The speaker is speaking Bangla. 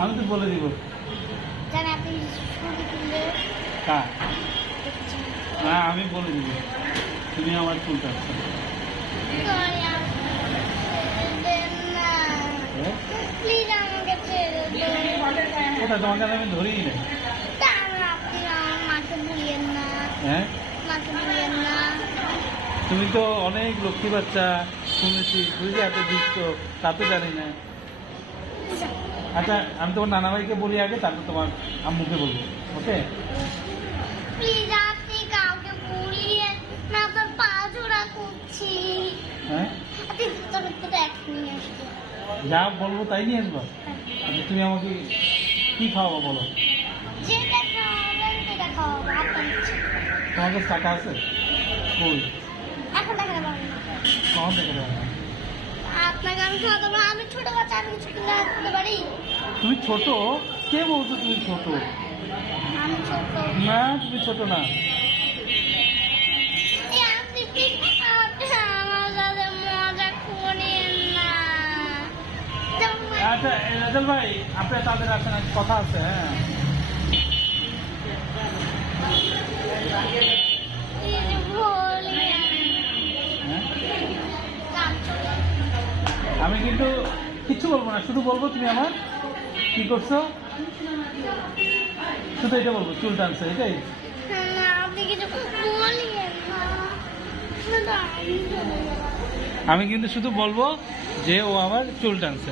আমি তো বলে দিব। হ্যাঁ আমি বলে দিব, তুমি আমার চুল কাটছো। ওটা তোমাকে আমি ধরিই না। হ্যাঁ তুমি তো অনেক লক্ষ্মী বাচ্চা শুনেছি, তুই যে এত দুষ্ট তা তো জানি না। আচ্ছা আমি তোমার নানা ভাইকে বলি আগে, তারপর তোমার আম্মুকে বলবো। ওকে হ্যাঁ যা বলবো তাই নিয়ে আসবো। আচ্ছা তুমি আমাকে কি খাওয়াবো বলো? তোমার কাছে টাকা আছে? কই কখন দেখে দেবো? আমি ছোট বাচ্চা, আমি কিছু কিনে দিতে পারি? তুমি ছোট? কে বলছো তুমি ছোট? আমি ছোট না, তুমি ছোট না। আচ্ছা রাজল ভাই, আপনার তাদের আসেন, কথা আছে। হ্যাঁ আমি কিন্তু কিচ্ছু বলবো না, শুধু বলবো তুমি আমার কি করছো, শুধু এটা বলবো চুল টানছে, এটাই। আমি কিন্তু শুধু বলবো যে ও আমার চুল টানছে।